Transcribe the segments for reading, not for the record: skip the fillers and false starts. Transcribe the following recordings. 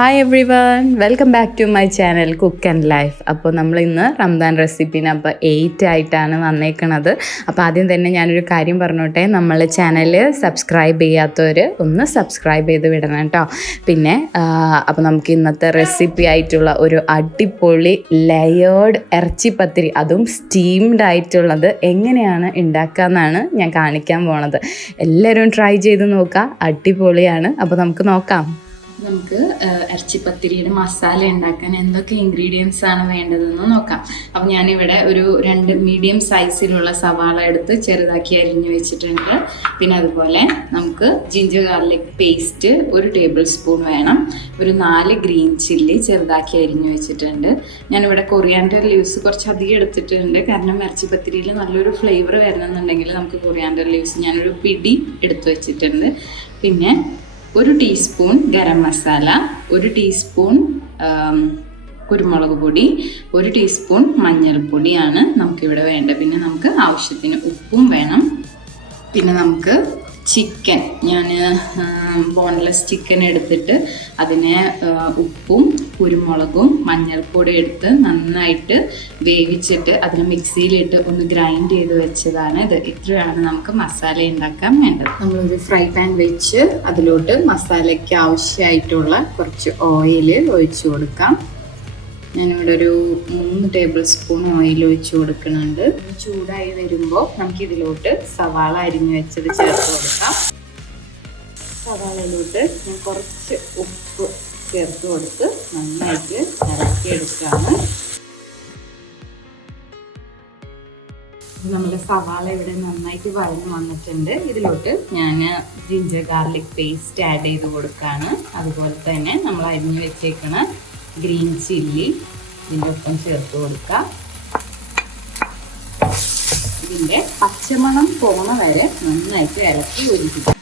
Hi everyone, welcome back to my channel cook and life. അപ്പോൾ നമ്മൾ ഇന്ന് റംദാൻ റെസിപ്പിന് 8 ആയിട്ടാണ് വന്നേക്കണത്. അപ്പോൾ ആദ്യം തന്നെ ഞാനൊരു കാര്യം പറഞ്ഞോട്ടെ, നമ്മൾ ചാനൽ സബ്സ്ക്രൈബ് ചെയ്യാത്തവർ ഒന്ന് സബ്സ്ക്രൈബ് ചെയ്ത് വിടണം കേട്ടോ. പിന്നെ അപ്പോൾ നമുക്ക് ഇന്നത്തെ റെസിപ്പി ആയിട്ടുള്ള ഒരു അടിപൊളി ലെയേർഡ് ഇറച്ചി പത്തിരി, അതും സ്റ്റീംഡ് ആയിട്ടുള്ളത് എങ്ങനെയാണ് ഉണ്ടാക്കാമെന്നാണ് ഞാൻ കാണിക്കാൻ പോണത്. എല്ലാവരും ട്രൈ ചെയ്ത് നോക്കുക, അടിപൊളിയാണ്. അപ്പോൾ നമുക്ക് നോക്കാം. നമുക്ക് ഇറച്ചി പത്തിരിയുടെ മസാല ഉണ്ടാക്കാൻ എന്തൊക്കെ ഇൻഗ്രീഡിയൻസ് ആണ് വേണ്ടതെന്ന് നോക്കാം. അപ്പം ഞാനിവിടെ ഒരു 2 മീഡിയം സൈസിലുള്ള സവാള എടുത്ത് ചെറുതാക്കി അരിഞ്ഞു വെച്ചിട്ടുണ്ട്. പിന്നെ അതുപോലെ നമുക്ക് ginger garlic paste 1 table spoon വേണം. ഒരു 4 ഗ്രീൻ ചില്ലി ചെറുതാക്കി അരിഞ്ഞു വെച്ചിട്ടുണ്ട്. ഞാനിവിടെ കൊറിയാൻഡർ ലീവ്സ് കുറച്ച് അധികം എടുത്തിട്ടുണ്ട്, കാരണം ഇറച്ചി പത്തിരിയിൽ നല്ലൊരു ഫ്ലേവർ വരണമെന്നുണ്ടെങ്കിൽ നമുക്ക് കൊറിയാൻഡർ ലീവ്സ് ഞാനൊരു പിടി എടുത്തു വെച്ചിട്ടുണ്ട്. പിന്നെ 1 ടീസ്പൂൺ ഗരം മസാല, 1 ടീസ്പൂൺ കുരുമുളക് പൊടി, 1 ടീസ്പൂൺ മഞ്ഞൾപ്പൊടിയാണ് നമുക്കിവിടെ വേണ്ടത്. പിന്നെ നമുക്ക് ആവശ്യത്തിന് ഉപ്പും വേണം. പിന്നെ നമുക്ക് ചിക്കൻ, ഞാൻ ബോൺലെസ് ചിക്കൻ എടുത്തിട്ട് അതിനെ ഉപ്പും കുരുമുളകും മഞ്ഞൾപ്പൊടി എടുത്ത് നന്നായിട്ട് വേവിച്ചിട്ട് അതിനെ മിക്സിയിലിട്ട് ഒന്ന് ഗ്രൈൻഡ് ചെയ്ത് വെച്ചതാണ് ഇത്. ഇത്രയാണ് നമുക്ക് മസാല ഉണ്ടാക്കാൻ വേണ്ടത്. നമ്മളൊരു ഫ്രൈ പാൻ വെച്ച് അതിലോട്ട് മസാലയ്ക്ക് ആവശ്യമായിട്ടുള്ള കുറച്ച് ഓയിൽ ഒഴിച്ചു കൊടുക്കാം. ഞാനിവിടെ ഒരു 3 ടേബിൾ സ്പൂൺ ഓയിൽ ഒഴിച്ച് കൊടുക്കുന്നുണ്ട്. ചൂടായി വരുമ്പോൾ നമുക്കിതിലോട്ട് സവാള അരിഞ്ഞു വെച്ചത് ചേർത്ത് കൊടുക്കാം. സവാളയിലോട്ട് ഞാൻ കുറച്ച് ഉപ്പ് ചേർത്ത് കൊടുത്ത് നന്നായിട്ട് ഇളക്കിയെടുക്കുകയാണ്. നമ്മുടെ സവാള ഇവിടെ നന്നായിട്ട് വഴന്ന് വന്നിട്ടുണ്ട്. ഇതിലോട്ട് ഞാൻ ജിഞ്ചർ ഗാർലിക് പേസ്റ്റ് ആഡ് ചെയ്ത് കൊടുക്കുകയാണ്. അതുപോലെ തന്നെ നമ്മൾ അരിഞ്ഞു വെച്ചേക്കണ ഗ്രീൻ ചില്ലി ഇതിൻ്റെ ഒപ്പം ചേർത്ത് കൊടുക്കുക. ഇതിൻ്റെ പച്ചമണം പോണ വരെ നന്നായിട്ട് ഇളക്കി ഒഴിക്കുക.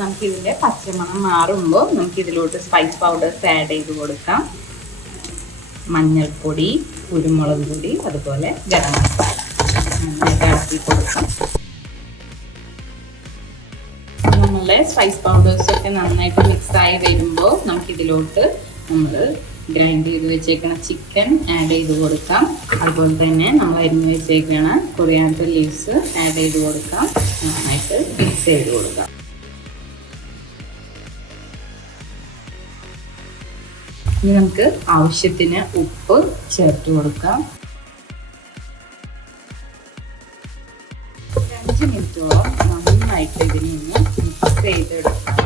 നമുക്കിതിൻ്റെ പച്ചമണം മാറുമ്പോൾ നമുക്കിതിലോട്ട് സ്പൈസ് പൗഡേഴ്സ് ആഡ് ചെയ്ത് കൊടുക്കാം. മഞ്ഞൾപ്പൊടി, കുരുമുളക് പൊടി, അതുപോലെ ഗരം മസാല നന്നായിട്ട് ഇളക്കി കൊടുക്കാം. നമ്മളുടെ സ്പൈസ് പൗഡേഴ്സൊക്കെ നന്നായിട്ട് മിക്സായി വരുമ്പോൾ നമുക്കിതിലോട്ട് നമ്മൾ ഗ്രൈൻഡ് ചെയ്ത് വെച്ചേക്കണ ചിക്കൻ ആഡ് ചെയ്ത് കൊടുക്കാം. അതുപോലെ തന്നെ നമ്മൾ അരിഞ്ഞ് വെച്ചേക്കണ കൊറിയാൻഡർ ലീവ്സ് ആഡ് ചെയ്ത് കൊടുക്കാം. നന്നായിട്ട് മിക്സ് ചെയ്ത് കൊടുക്കാം. ഇനി നമുക്ക് ആവശ്യത്തിന് ഉപ്പ് ചേർത്ത് കൊടുക്കാം. 5 മിനിറ്റോളം നന്നായിട്ട് ഇതിൽ നിന്ന് മിക്സ് ചെയ്തെടുക്കാം.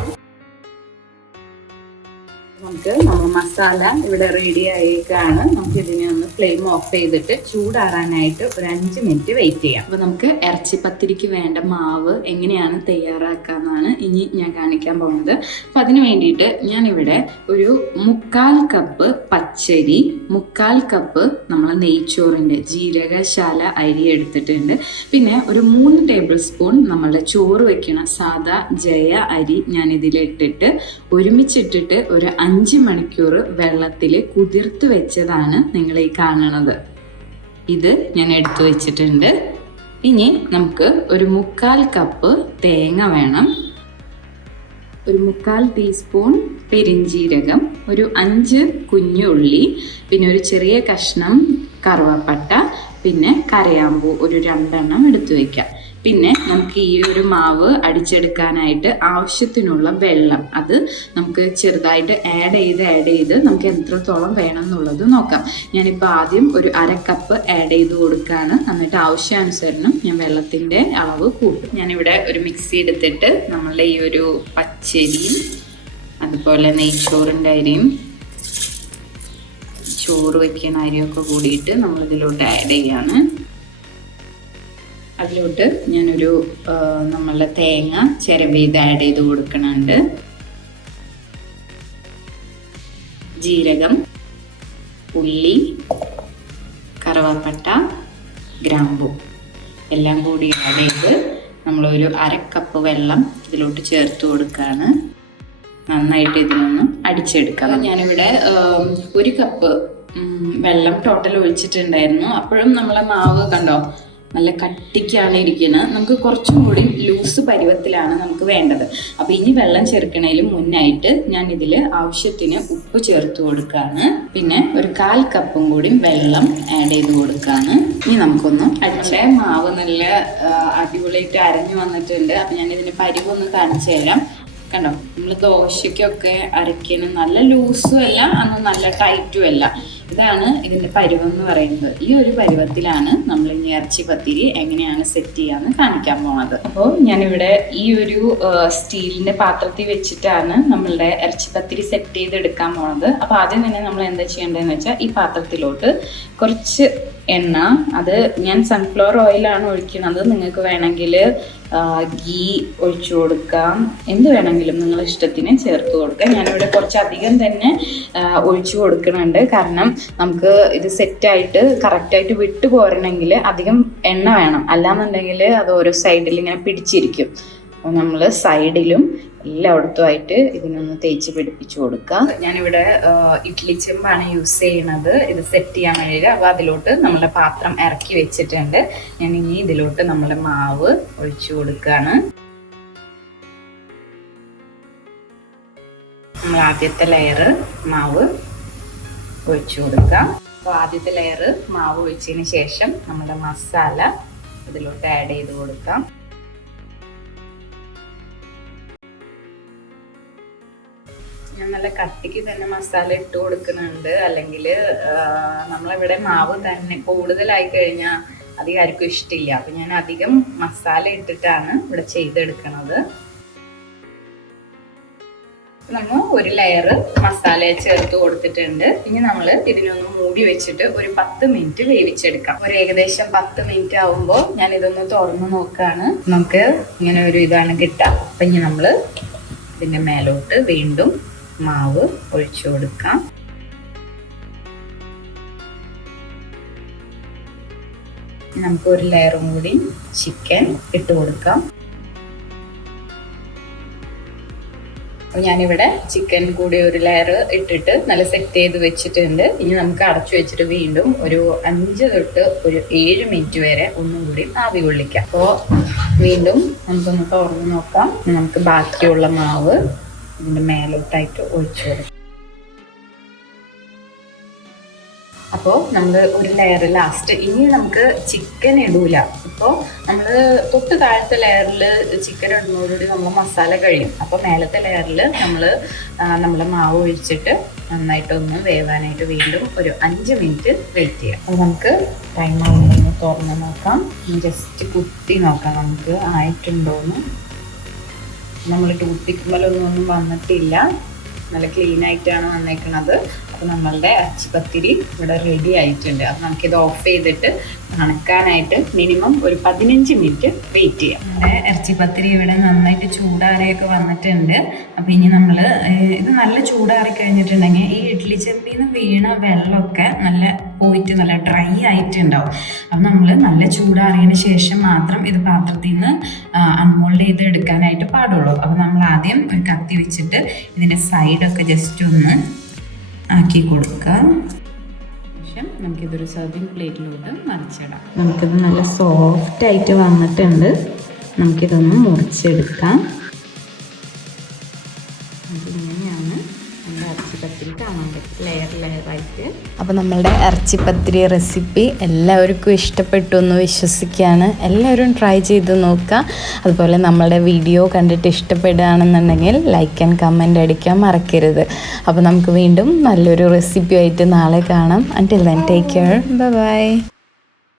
നമ്മുടെ മസാല ഇവിടെ റെഡി ആയേക്കാണ്. നമുക്കിതിനെ ഒന്ന് ഫ്ലെയിം ഓഫ് ചെയ്തിട്ട് ചൂടാറാനായിട്ട് ഒരു 5 മിനിറ്റ് വെയിറ്റ് ചെയ്യാം. അപ്പോൾ നമുക്ക് ഇറച്ചി പത്തിരിക്ക് വേണ്ട മാവ് എങ്ങനെയാണ് തയ്യാറാക്കാമെന്നാണ് ഇനി ഞാൻ കാണിക്കാൻ പോകുന്നത്. അപ്പോൾ അതിന് വേണ്ടിയിട്ട് ഞാനിവിടെ ഒരു 1/4 കപ്പ് പച്ചരി, 1/4 കപ്പ് നമ്മൾ നെയ്ച്ചോറിൻ്റെ ജീരകശാല അരി എടുത്തിട്ടുണ്ട്. പിന്നെ ഒരു 3 ടേബിൾ സ്പൂൺ നമ്മളുടെ ചോറ് വെക്കണ സാദാ ജയ അരി ഞാനിതിലിട്ടിട്ട് ഒരുമിച്ചിട്ടിട്ട് ഒരു 5 മണിക്കൂർ വെള്ളത്തിൽ കുതിർത്ത് വെച്ചതാണ് നിങ്ങൾ ഈ കാണുന്നത്. ഇത് ഞാൻ എടുത്തു വെച്ചിട്ടുണ്ട്. ഇനി നമുക്ക് ഒരു 1/4 കപ്പ് തേങ്ങ വേണം, ഒരു 1/4 ടീസ്പൂൺ പെരിഞ്ജീരകം, ഒരു 5 കുഞ്ഞുള്ളി, പിന്നെ ഒരു ചെറിയ കഷ്ണം കറുവപ്പട്ട, പിന്നെ കരയാമ്പൂ ഒരു 2 എണ്ണം എടുത്തു വയ്ക്കാം. പിന്നെ നമുക്ക് ഈ ഒരു മാവ് അടിച്ചെടുക്കാനായിട്ട് ആവശ്യത്തിനുള്ള വെള്ളം അത് നമുക്ക് ചെറുതായിട്ട് ആഡ് ചെയ്ത് നമുക്ക് എത്രത്തോളം വേണം എന്നുള്ളത് നോക്കാം. ഞാനിപ്പോൾ ആദ്യം ഒരു 1/2 കപ്പ് ആഡ് ചെയ്ത് കൊടുക്കുകയാണ്. എന്നിട്ട് ആവശ്യാനുസരണം ഞാൻ വെള്ളത്തിൻ്റെ അളവ് കൂട്ടും. ഞാനിവിടെ ഒരു മിക്സി എടുത്തിട്ട് നമ്മളുടെ ഈ ഒരു പച്ചരിയും അതുപോലെ നെയ്ച്ചോറിൻ്റെ അരിയും ചോറ് വയ്ക്കുന്ന അരിയൊക്കെ കൂടിയിട്ട് നമ്മളിതിലോട്ട് ആഡ് ചെയ്യാണ്. അതിലോട്ട് ഞാനൊരു നമ്മളുടെ തേങ്ങ ചിരവിയത് ആഡ് ചെയ്ത് കൊടുക്കുന്നുണ്ട്. ജീരകം, ഉള്ളി, കറുവപ്പട്ട, ഗ്രാമ്പൂ എല്ലാം കൂടി ആഡ് ചെയ്ത് നമ്മളൊരു 1/2 കപ്പ് വെള്ളം ഇതിലോട്ട് ചേർത്ത് കൊടുക്കുകയാണ്. നന്നായിട്ട് ഇതിനൊന്ന് അടിച്ചെടുക്കാം. ഞാനിവിടെ 1 കപ്പ് വെള്ളം ടോട്ടൽ ഒഴിച്ചിട്ടുണ്ടായിരുന്നു. അപ്പോഴും നമ്മളെ മാവ് കണ്ടോ നല്ല കട്ടിക്കാണ് ഇരിക്കുന്നത്. നമുക്ക് കുറച്ചും കൂടി ലൂസ് പരുവത്തിലാണ് നമുക്ക് വേണ്ടത്. അപ്പോൾ ഇനി വെള്ളം ചേർക്കണതിലും മുന്നായിട്ട് ഞാൻ ഇതിൽ ആവശ്യത്തിന് ഉപ്പ് ചേർത്ത് കൊടുക്കുകയാണ്. പിന്നെ ഒരു 1/4 കപ്പും കൂടി വെള്ളം ആഡ് ചെയ്ത് കൊടുക്കുകയാണ്. ഇനി നമുക്കൊന്ന് അടിച്ചേ. മാവ് നല്ല അടിപൊളിയായിട്ട് അരഞ്ഞു വന്നിട്ടുണ്ട്. അപ്പം ഞാൻ ഇതിൻ്റെ പരിവൊന്ന് കാണിച്ചു തരാം. കണ്ടോ, നമ്മൾ ദോശയ്ക്കൊക്കെ അരയ്ക്കുന്ന നല്ല ലൂസും അല്ല അന്ന് നല്ല ടൈറ്റും അല്ല. ഇതാണ് ഇതിൻ്റെ പരുവം എന്ന് പറയുന്നത്. ഈ ഒരു പരുവത്തിലാണ് നമ്മൾ ഇനി ഇറച്ചി പത്തിരി എങ്ങനെയാണ് സെറ്റ് ചെയ്യാന്ന് കാണിക്കാൻ പോണത്. അപ്പോൾ ഞാനിവിടെ ഈ ഒരു സ്റ്റീലിൻ്റെ പാത്രത്തിൽ വെച്ചിട്ടാണ് നമ്മളുടെ ഇറച്ചി പത്തിരി സെറ്റ് ചെയ്തെടുക്കാൻ പോണത്. അപ്പോൾ ആദ്യം തന്നെ നമ്മൾ എന്താ ചെയ്യേണ്ടതെന്ന് വെച്ചാൽ ഈ പാത്രത്തിലോട്ട് കുറച്ച് എണ്ണ, അത് ഞാൻ സൺഫ്ലവർ ഓയിലാണ് ഒഴിക്കുന്നത്. നിങ്ങൾക്ക് വേണമെങ്കിൽ ഗീ ഒഴിച്ചു കൊടുക്കാം, എന്ത് വേണമെങ്കിലും നിങ്ങളുടെ ഇഷ്ടത്തിന് ചേർത്ത് കൊടുക്കാം. ഞാനിവിടെ കുറച്ചധികം തന്നെ ഒഴിച്ചു കൊടുക്കുന്നുണ്ട്. കാരണം നമുക്ക് ഇത് സെറ്റായിട്ട് കറക്റ്റായിട്ട് വിട്ടു പോരണമെങ്കിൽ അധികം എണ്ണ വേണം, അല്ലാന്നുണ്ടെങ്കിൽ അത് ഓരോ സൈഡിൽ ഇങ്ങനെ പിടിച്ചിരിക്കും. അപ്പോൾ നമ്മൾ സൈഡിലും എല്ലായിടത്തുമായിട്ട് ഇതിനൊന്ന് തേച്ച് പിടിപ്പിച്ചു കൊടുക്കുക. ഞാനിവിടെ ഇഡ്ഡലി ചെമ്പാണ് യൂസ് ചെയ്യുന്നത് ഇത് സെറ്റ് ചെയ്യാൻ വേണ്ടിയിട്ട്. അപ്പോൾ അതിലോട്ട് നമ്മുടെ പാത്രം ഇറക്കി വെച്ചിട്ടുണ്ട്. ഞാൻ ഇനി ഇതിലോട്ട് നമ്മുടെ മാവ് ഒഴിച്ചു കൊടുക്കുകയാണ്. നമ്മൾ ആദ്യത്തെ ലെയർ മാവ് ഒഴിച്ചു കൊടുക്കാം. അപ്പോൾ ആദ്യത്തെ ലെയർ മാവ് ഒഴിച്ചതിന് ശേഷം നമ്മുടെ മസാല ഇതിലോട്ട് ആഡ് ചെയ്ത് കൊടുക്കാം. ഞാൻ നല്ല കട്ടിക്ക് തന്നെ മസാല ഇട്ട് കൊടുക്കുന്നുണ്ട്. അല്ലെങ്കിൽ നമ്മളിവിടെ മാവ് തന്നെ കൂടുതലായി കഴിഞ്ഞാൽ അധികം ആർക്കും ഇഷ്ടമില്ല. അപ്പം ഞാൻ അധികം മസാല ഇട്ടിട്ടാണ് ഇവിടെ ചെയ്തെടുക്കുന്നത്. നമ്മൾ ഒരു ലെയർ മസാല ചേർത്ത് കൊടുത്തിട്ടുണ്ട്. ഇനി നമ്മൾ ഇതിനൊന്ന് മൂടി വെച്ചിട്ട് ഒരു 10 മിനിറ്റ് വേവിച്ചെടുക്കാം. ഒരു ഏകദേശം 10 മിനിറ്റ് ആവുമ്പോൾ ഞാൻ ഇതൊന്ന് തുറന്ന് നോക്കുകയാണ്. നമുക്ക് ഇങ്ങനെ ഒരു ഇതാണ് കിട്ടുക. അപ്പം ഇനി നമ്മൾ ഇതിൻ്റെ മേലോട്ട് വീണ്ടും മാവ് ഒഴിച്ചു കൊടുക്കാം. നമുക്ക് ഒരു ലെയറും കൂടി ചിക്കൻ ഇട്ട് കൊടുക്കാം. അപ്പോൾ ഞാനിവിടെ ചിക്കൻ കൂടി ഒരു ലെയർ ഇട്ടിട്ട് നല്ല സെറ്റ് ചെയ്ത് വെച്ചിട്ടുണ്ട്. ഇനി നമുക്ക് അടച്ചു വെച്ചിട്ട് വീണ്ടും ഒരു 5 തൊട്ട് ഒരു 7 മിനിറ്റ് വരെ ഒന്നും കൂടി ആവി കൊള്ളിക്കാം. അപ്പോൾ വീണ്ടും നമുക്കൊന്ന് തുറന്ന് നോക്കാം. നമുക്ക് ബാക്കിയുള്ള മാവ് ഇതിൻ്റെ മേലോട്ടായിട്ട് ഒഴിച്ചു കൊടുക്കും. അപ്പോൾ നമ്മൾ ഒരു ലെയർ ലാസ്റ്റ്, ഇനി നമുക്ക് ചിക്കൻ ഇടൂല. ഇപ്പോൾ നമ്മൾ തൊട്ട് താഴത്തെ ലെയറിൽ ചിക്കൻ ഇടുന്നതോടുകൂടി നമ്മൾ മസാല കഴിയും. അപ്പോൾ മേലത്തെ ലെയറിൽ നമ്മൾ മാവ് ഒഴിച്ചിട്ട് നന്നായിട്ടൊന്ന് വേവാനായിട്ട് വീണ്ടും ഒരു 5 മിനിറ്റ് വെയിറ്റ് ചെയ്യാം. അപ്പോൾ നമുക്ക് ടൈം ആവുന്നൊന്ന് തുറന്ന് നോക്കാം. ജസ്റ്റ് കുത്തി നോക്കാം നമുക്ക് ആയിട്ടുണ്ടോയെന്ന്. നമ്മൾ ടൂത്ത് പിക്കുമ്പോഴൊന്നും വന്നിട്ടില്ല, നല്ല ക്ലീൻ ആയിട്ടാണ് വന്നേക്കുന്നത്. അപ്പോൾ നമ്മളുടെ ഇറച്ചി പത്തിരി ഇവിടെ റെഡി ആയിട്ടുണ്ട്. അപ്പോൾ നമുക്കിത് ഓഫ് ചെയ്തിട്ട് തണുക്കാനായിട്ട് മിനിമം ഒരു 15 മിനിറ്റ് വെയിറ്റ് ചെയ്യാം. നമ്മുടെ ഇറച്ചി പത്തിരി ഇവിടെ നന്നായിട്ട് ചൂടാറിയൊക്കെ വന്നിട്ടുണ്ട്. അപ്പോൾ ഇനി നമ്മൾ ഇത് നല്ല ചൂടാറി കഴിഞ്ഞിട്ടുണ്ടെങ്കിൽ ഈ ഇഡ്ഡലി ചെമ്പിൽ നിന്ന് വീണ വെള്ളമൊക്കെ നല്ല പോയിട്ട് നല്ല ഡ്രൈ ആയിട്ടുണ്ടാവും. അപ്പം നമ്മൾ നല്ല ചൂടാറിയതിന് ശേഷം മാത്രം ഇത് പാത്രത്തിൽ നിന്ന് അൺമോൾഡ് ചെയ്ത് എടുക്കാനായിട്ട് പാടുള്ളൂ. അപ്പോൾ നമ്മൾ ആദ്യം ഒരു കത്തി വെച്ചിട്ട് ഇതിൻ്റെ സൈഡൊക്കെ ജസ്റ്റ് ഒന്ന് ആക്കി കൊടുക്കാം. ശേഷം നമുക്കിതൊരു സർവിങ് പ്ലേറ്റിലോട്ട് മറിച്ചിടാം. നമുക്കിത് നല്ല സോഫ്റ്റായിട്ട് വന്നിട്ടുണ്ട്. നമുക്കിതൊന്ന് മുറിച്ചെടുക്കാം. ഇങ്ങനെയാണ് നമ്മുടെ ഇറച്ചിപ്പത്തിരി കാണാൻ പറ്റും, ലെയർ ലെയറായിട്ട്. അപ്പോൾ നമ്മളുടെ ഇറച്ചിപ്പത്തിരി റെസിപ്പി എല്ലാവർക്കും ഇഷ്ടപ്പെട്ടു എന്ന് വിശ്വസിക്കുകയാണ്. എല്ലാവരും ട്രൈ ചെയ്ത് നോക്കുക. അതുപോലെ നമ്മളുടെ വീഡിയോ കണ്ടിട്ട് ഇഷ്ടപ്പെടുകയാണെന്നുണ്ടെങ്കിൽ ലൈക്ക് ആൻഡ് കമൻറ്റ് അടിക്കാൻ മറക്കരുത്. അപ്പോൾ നമുക്ക് വീണ്ടും നല്ലൊരു റെസിപ്പി ആയിട്ട് നാളെ കാണാം. Until then, take care. Bye bye.